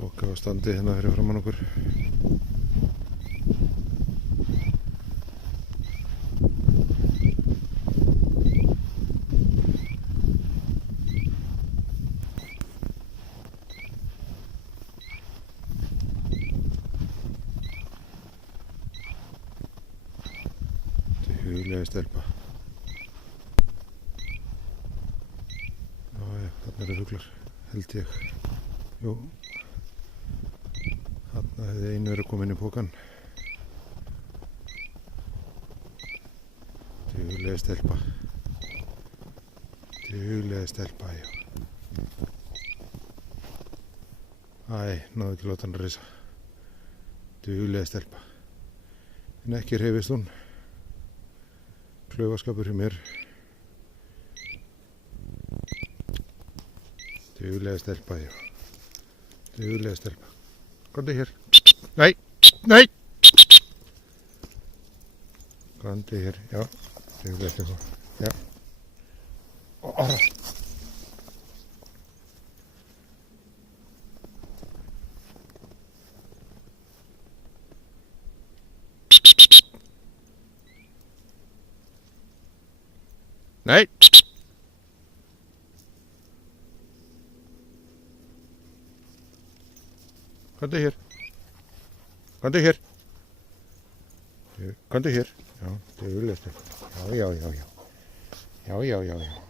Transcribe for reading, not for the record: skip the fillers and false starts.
Póka á standi hérna fyrir framann okkur. Þetta er huglega stelpa. Þarna eru fuglar, held ég. Jú. Þarna hefði einu verið komin í pókann. Duglega stelpa. Duglega stelpa, já. Æ, náðu ekki láta hann að risa. Duglega stelpa. En ekki hreyfist hún. Klaufaskapur hjá mér. Duglega stelpa, já. Duglega stelpa. Komdu hér. Nei, nei. Komdu hér, já. Duglega stelpa, já. Nei. Komdu hér. Komdu hér. Komdu hér. Já, duglega stelpa. Já. Já.